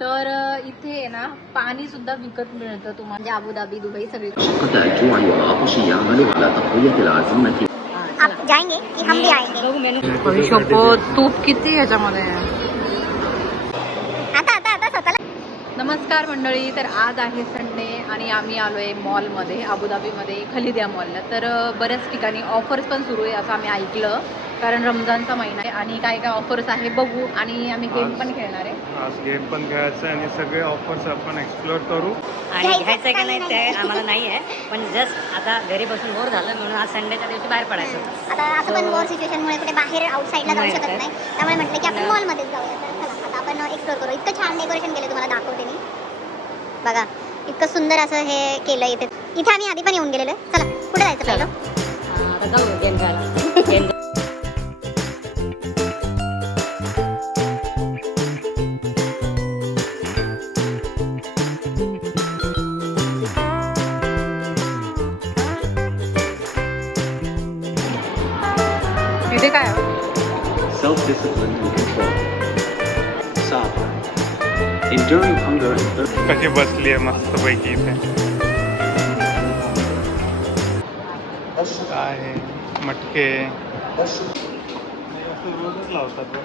तर इथे आहे ना पाणी सुद्धा विकत मिळतं तुम्हाला, म्हणजे अबुधाबी दुबई सगळी. आप जाएंगे कि हम भी आएंगे? शपथ तूप किती ह्याच्यामध्ये. आता आता आता स्वतःला. नमस्कार मंडळी, तर आज आहे संडे आणि आम्ही आलो आहे मॉलमध्ये, अबुधाबीमध्ये खलिदिया मॉलला. तर बऱ्याच ठिकाणी ऑफर्स पण सुरू आहे असं आम्ही ऐकलं, कारण रमजानचा महिना आहे आणि काय काय ऑफर्स आहे बघू. आणि आम्ही गेम पण खेळणार आहे. आज गेम पण खेळायचं आहे आणि सगळे ऑफर्स आपण एक्सप्लोअर करू. आणि घ्यायचं का नाही ते आम्हाला नाही आहे, पण जस्ट आता घरी बसून बोर झालं म्हणून आज संडेच्या दिवशी बाहेर पडायचं. आता असं पण वॉर सिच्युएशनमुळे कुठे बाहेर आउटसाईडला जाऊ शकत नाही, त्यामुळे म्हटलं की आपण मॉलमध्येच जाऊया. तर चला आता आपण एक्सप्लोर करू. इतकं छान डेकोरेशन केलं, तुम्हाला दाखवते मी. बघा इतकं सुंदर असं हे केलं इथे. इथे आम्ही आधी पण येऊन गेलेलो. चला कुठे जायचं पहिलं? आता जाऊ गेम खेळायला. इथे काय self discipline and control. Sabr. Enduring hunger and thirst. कशी बसली आहे मस्त पैकी इथे. काय आहे मटके असं रोजच लावतात.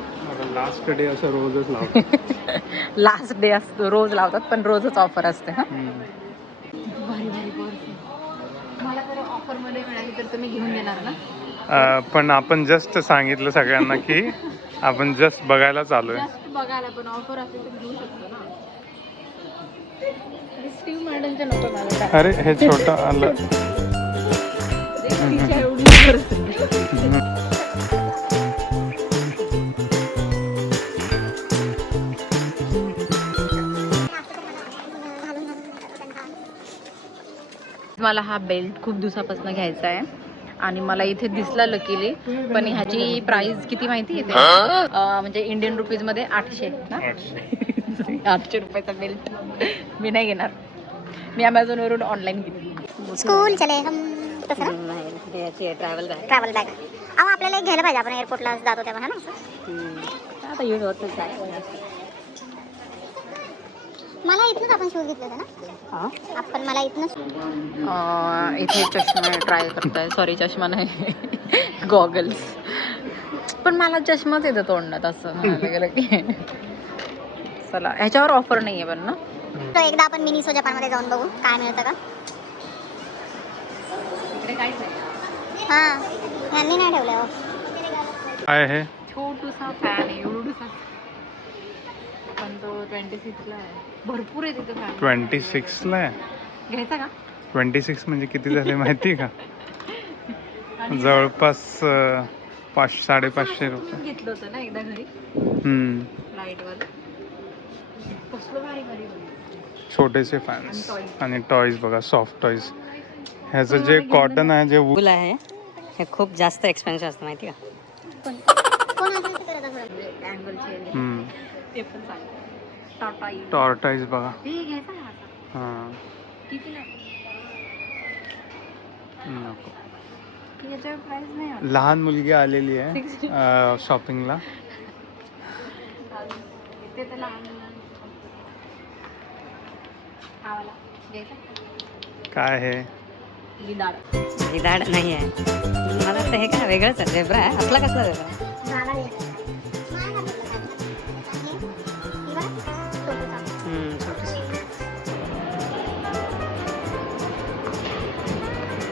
लास्ट डे असं रोजच लावतात. लास्ट डे असतो, रोज लावतात पण रोजच ऑफर असते. हा भारी भारी पर्स मला तर ऑफर मध्ये मिळाली तर तुम्ही घेऊन देणार ना? पण आपण जस्ट सांगितलं सगळ्यांना की आपण जस्ट बघायला चालू आहे. जस्ट बघायला, पण ऑफर असेल तर घेऊ शकतो ना. स्टीव्ह मॉडेलचे नको मला. अरे हे छोटं आलं. तिच्या एवढी पर्स. मला हा बेल्ट खूप दिवसापासून घ्यायचा आहे आणि मला इथे दिसला लकीली, पण ह्याची प्राइस किती माहिती आहे? म्हणजे इंडियन रुपीज मध्ये 800 ना. 800 रुपयाचा बेल्ट मी नाही घेणार. मी अमेझॉन वरून ऑनलाईन घेतली. स्कूल चले हम तसं ना. Travel bag. Travel bag. अहो आपल्याला एक घ्यायला पाहिजे, आपण एअरपोर्टला जातो तेव्हा ना. आता यूज होतच मला इथनंच आपण शूज घेतले होते ना. आपण मला इथनंच. इथे चष्मा ट्राय करताय. सॉरी चष्मा नाही, गॉगल्स. पण मला चष्माच येतं तोंडात असं म्हणायला गेलं की. चला ह्याच्यावर ऑफर नाही आहे पण ना. तर एकदा आपण मिनिसो जपानमध्ये जाऊन बघू काय मिळतं का. इकडे काहीच नाही. हां ह्यांनी नाही ठेवलं हो. काय आहे? छोटूसा फॅन आहे, एवढूसा, पण तो 26 ला आहे. भरपूर आहे तिथे फॅन. 26 ला आहे. घ्यायचा का? 26 म्हणजे किती झाले माहिती का? जवळपास 500-550 रुपये. घेतलं होतं ना एकदा घरी लाईट वर. कसलं भारी भारी छोटेसे फॅन्स आणि टॉयज बघा, सॉफ्ट टॉयज. ह्याचं जे कॉटन आहे, जे वूल आहे, हे खूप जास्त एक्सपेन्सिव्ह असतं माहिती का? कोण असं करत असं? अँगल ते पण चालेल. टाटा टॉर्टाईज बघा. हे घ्यायचा का? हां कितीला? नको. याच्यावर प्राइस नाही आहे. लहान मुलगी आलेली आहे शॉपिंगला. ते तर लहान घ्यायचा. काय आहे? विदाड नाही आहे. मला वाटतं हे काय वेगळंच आहे. झेब्रा आहे. असला कसला झेब्रा? झाला नाही.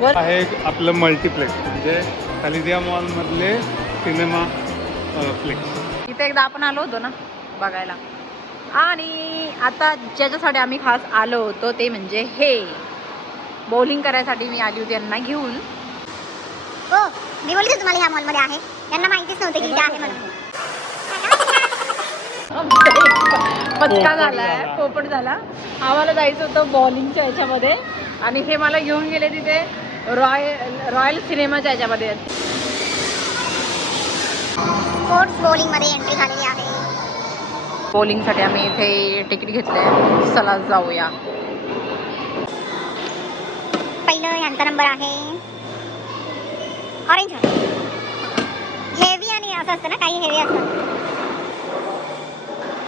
मला नाही आहे आपलं मल्टीप्लेक्स, म्हणजे खलिदिया मॉल मधले सिनेमा प्लेक्स. इथे एकदा आपण आलो होतो ना बघायला. आणि आता ज्याच्यासाठी आम्ही खास आलो होतो ते म्हणजे हे बॉलिंग करायसाठी मी आली होती यांना घेऊन. हो मी बोलली तुम्हाला ह्या मॉलमध्ये आहे. यांना माहितीच नव्हते की इथे आहे म्हणून. पचका झालाय, पोपट झाला. आम्हाला जायचं होतं बॉलिंगच्या ह्याच्यामध्ये आणि हे मला घेऊन गेले तिथे रॉयल सिनेमाच्या ह्याच्यामध्ये. स्पोर्ट्स बॉलिंगमध्ये एंट्री झालेली आहे. बॉलिंगसाठी आम्ही इथे तिकीट घेतलंय. चला जाऊया. पहिलं ह्यांचा नंबर आहे ऑरेंज. हेवी आणि असं असतं ना, काही हेवी असतं.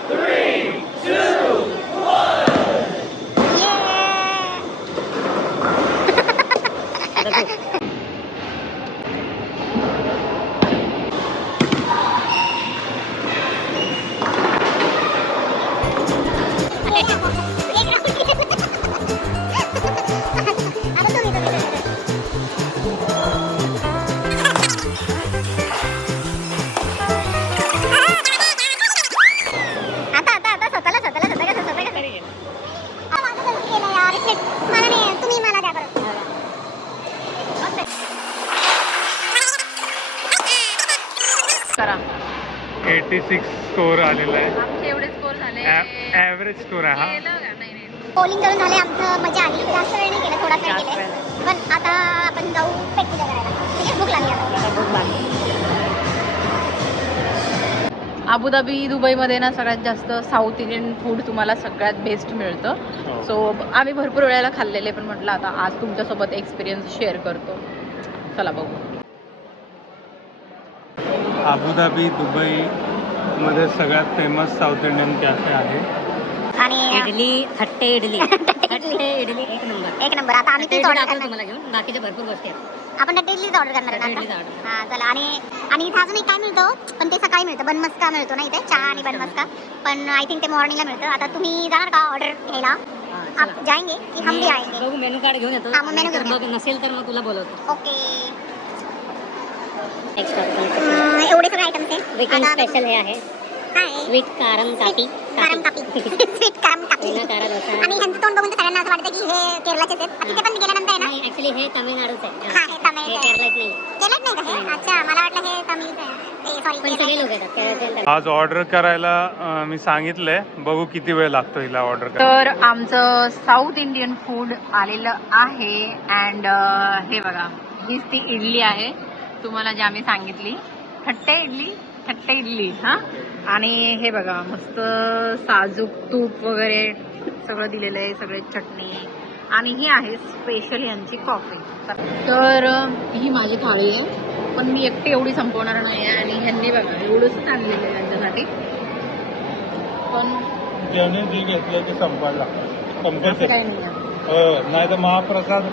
3, 2, आता आता आता स्वतःला स्वतःला स्वतः कसं स्वतः कसं माझं गलती केलं यार shit. मला नाही तुम्ही मला द्या बरं करा 86 स्कोर आलेला आहे. आमचे एवढे स्कोर झाले ॲव्हरेज स्कोर आहे हा. केलं का? नाही नाही पोलिंग करून झाले आमचं मजा आली जास्त वेळ नाही केलं थोडाच वेळ केलं पण आता आपण जाऊ पेट पूजा करायला ठीक आहे भूक लागली आता अबुधाबी दुबईमध्ये ना सगळ्यात जास्त साऊथ इंडियन फूड तुम्हाला सगळ्यात बेस्ट मिळतं. हो. सो आम्ही भरपूर वेळेला खाल्लेले पण म्हटलं आता आज तुमच्यासोबत एक्सपिरियन्स शेअर करतो. चला बघू. अबुधाबी दुबईमध्ये सगळ्यात फेमस साऊथ इंडियन कॅफे आहे. आणि इडली थट्टे इडली एक नंबर आता आम्ही तेच ऑर्डर दाखवतो करणार तुम्हाला घेऊन बाकीच्या भरपूर गोष्टी आहेत. आपण इडलीच ऑर्डर करणार आहे ना इडलीच आता? order. हा चला आणि इथे अजून एक काय मिळतं पण ते सकाळी मिळतं बनमस्का मिळतो ना इथे चहा आणि बनमस्का पण आय थिंक ते मॉर्निंगला मिळतं. आता तुम्ही जाणार का ऑर्डर घ्यायला हा, आप चला. जाएंगे की हम भी आएंगे बघू मेनू कार्ड घेऊन येतो हा, मग menu नाहीतर घेऊन बघ नसेल तर मग तुला बोलवतो. ओके एवढे सगळे आयटम्स आहे वीकेंड आता स्पेशल हे आहे काय आहे? स्वीट कारम कापी कारम कापी स्वीट कारम कापी बिना कारा डोसा आणि ह्यांचं तोंड बघून तर सगळ्यांना असं वाटतं की हे केरळचेच आहेत तिथे पण गेल्यानंतर आहे ना नाही ऍक्च्युली हे तामिळनाडूच आहे हा हे तमिळ हे आहे. केरळच नाही केरळच नाही का हे अच्छा मला वाटलं हे तमिळच आहे पण सगळे सॉरी लोक येतात केरळचे आणि आज ऑर्डर करायला मी सांगितलंय. बघू किती वेळ लागतो हिला ऑर्डर करायला. तर आमचं साऊथ इंडियन फूड आलेलं आहे अँड हे बघा हीच ती इडली आहे तुम्हाला जी आम्ही सांगितली थट्टे इडली हा. आणि हे बघा मस्त साजूक तूप वगैरे सगळं दिलेलं आहे सगळे चटणी आणि ही आहे स्पेशल यांची कॉफी. तर ही माझी थाळी आहे पण मी एकटी एवढी संपवणार नाही आहे आणि ह्यांनी बघा एवढंच आणलेलं आहे त्यांच्यासाठी पण ज्याने जे घेतलं ते संपायला असं कंपल्सरी. काही नाही आहे. नाही तर महाप्रसाद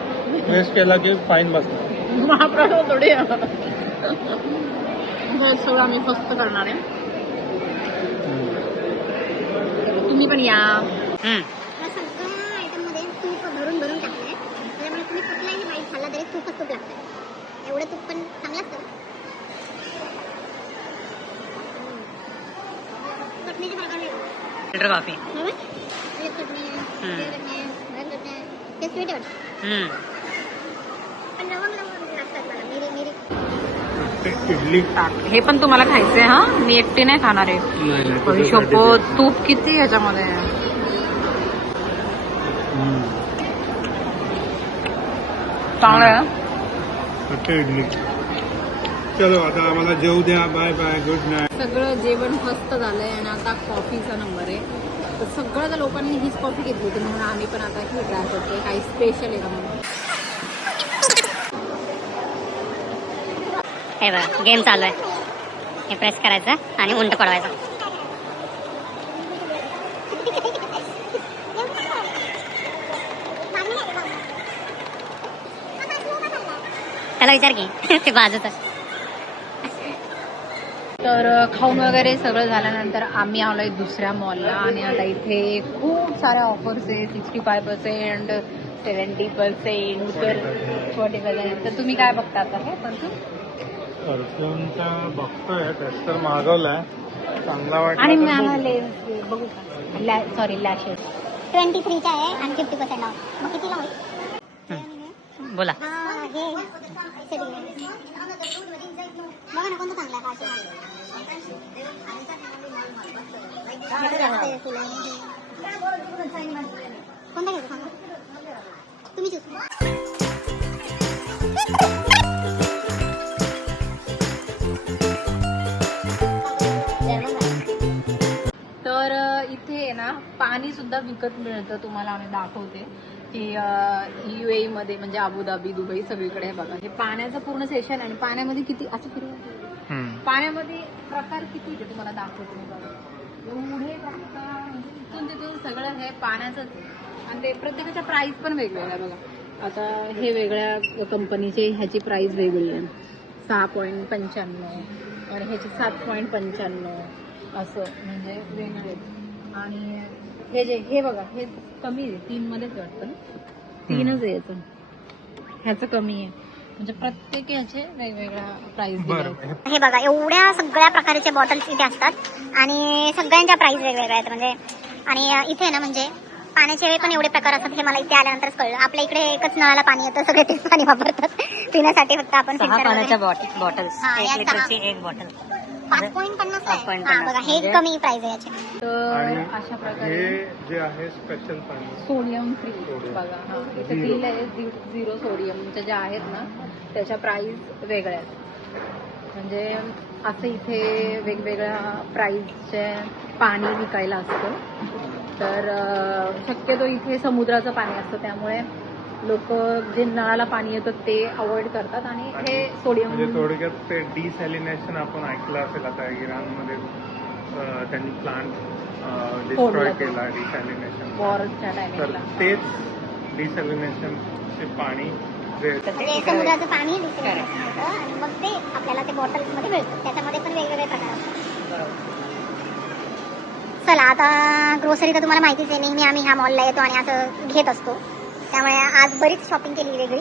वेस्ट केला की फाईन बसणार. महाप्रसाद थोडी हे सगळं आम्ही फक्त करणार आहे. तुम्ही पण या. सगळ्या आयटम मध्ये तूप भरून भरून टाकलंय त्याच्यामुळे तुम्ही कुठलाही बाईट खाल्ला तरी तूपच तूप लागतं एवढं तूप पण चांगलं असतं. चटणीचे प्रकार वेगळे फिल्टर कॉफी चटणी ते स्वीट वाटतं पण लवंग लागतात मला मिरी इडली हे पण तुम्हाला खायचंय हा. मी एकटी नाही खाणार आहे. शपथ तूप किती ह्याच्यामध्ये चांगलं आहे. इडली. चलो आता आम्हाला जेवू द्या. Bye bye good night. सगळं जेवण मस्त झालंय आणि आता कॉफीचा नंबर आहे. तर सगळ्या लोकांनी हीच कॉफी घेतली होती म्हणून आम्ही पण आता ही ट्राय करतोय काही स्पेशल आहे का म्हणून. हे बघा गेम चालू आहे. हे प्रेस करायचं आणि उंट पडवायचं. त्याला विचार की ते बाजूच तर खाऊन वगैरे सगळं झाल्यानंतर आम्ही आलोय दुसऱ्या मॉलला आणि आता इथे खूप साऱ्या ऑफर्स आहे 65%, 70%, तर 40%. तर तुम्ही काय बघता आता हे परफ्यूम? परफ्यूमचा बघतोय टेस्ट तर मागवलाय चांगला वाटला आणि तर मला बघू. लेन्स बघू का सॉरी लॅशेस 23 चा आहे आणि 50% ऑफ मग कितीला होईल बोला. हे बघा ना कोणतं चांगला आहे कोणता घ्यायचं सांगा तुम्ही चूज तर इथे आहे ना पाणी सुद्धा विकत मिळतं तुम्हाला आम्ही दाखवते की UAE मध्ये म्हणजे अबुधाबी दुबई सगळीकडे हे बघा हे पाण्याचं पूर्ण सेशन आणि पाण्यामध्ये किती असं फिरवा पाण्यामध्ये प्रकार किती ते तुम्हाला दाखवते मी बघा एवढे प्रकार म्हणजे इथून तिथून सगळं हे पाण्याचंच आणि ते प्रत्येकाच्या प्राइस पण वेगवेगळ्या बघा आता हे वेगळ्या कंपनीचे ह्याची प्राइस वेगळी आहे 6.95 आणि ह्याची 7.95 असं म्हणजे वेगळे आणि हे बघा, हे कमी आहे, 3 मध्येच वाटतं ना, 3च आहे याचं, ह्याचं कमी आहे. म्हणजे प्रत्येक याचे वेगवेगळ्या प्राइस दिले. हे बघा एवढ्या सगळ्या प्रकारचे बॉटल्स इथे असतात आणि सगळ्यांच्या प्राइस वेगवेगळ्या आहेत. म्हणजे आणि इथे ना म्हणजे पाण्याचे पण एवढे प्रकार असतात हे मला इथे आल्यानंतरच कळलं. आपल्या इकडे एकच नळाला पाणी येतं, सगळे तेच पाणी वापरतात पिण्यासाठी. फक्त आपण 6 filter पाण्याच्या वगैरे. बॉटल्स, हा, 1 या लिटरची 1 बॉटल 5.50 आहे. 5.50 हा बघा हे म्हणजे- कमी प्राइस आहे याची. तर आणि अशा प्रकारे हे जे आहे स्पेशल पाणी सोडियम फ्री सोडियम. बघा. हा इथे Zero. दिलं आहे 0 सोडियमच्या ज्या आहेत ना त्याच्या प्राइस वेगळ्या आहेत. म्हणजे असं इथे वेगवेगळ्या प्राइसचे पाणी विकायला असतं. तर शक्यतो इथे समुद्राचं पाणी असतं, त्यामुळे लोक जे नळाला पाणी येतं ते अवॉइड करतात आणि हे सोडियम म्हणजे थोडक्यात ते डिसॅलिनेशन आपण ऐकलं असेल आता इराणमध्ये त्यांनी प्लांट डिस्ट्रॉय फोडलं. केला डिसॅलिनेशन. वॉरच्या तर टायमिंगला. तेच डिसॅलिनेशनचे पाणी जे म्हणजे समुद्राचं पाणी डिसॅलिनेशन होतं आणि मग ते आपल्याला ते बॉटल्स मध्ये मिळतं. त्याच्यामध्ये पण वेगवेगळे प्रकार असतात. चला आता ग्रोसरी तर तुम्हाला माहितीच आहे, नेहमी आम्ही ह्या मॉलला येतो आणि असं घेत असतो. त्यामुळे आज बरीच शॉपिंग केली वेगळी.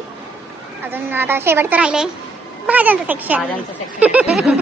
अजून आता शेवटचं राहिलंय भाज्यांचं सेक्शन. भाज्यांचं सेक्शन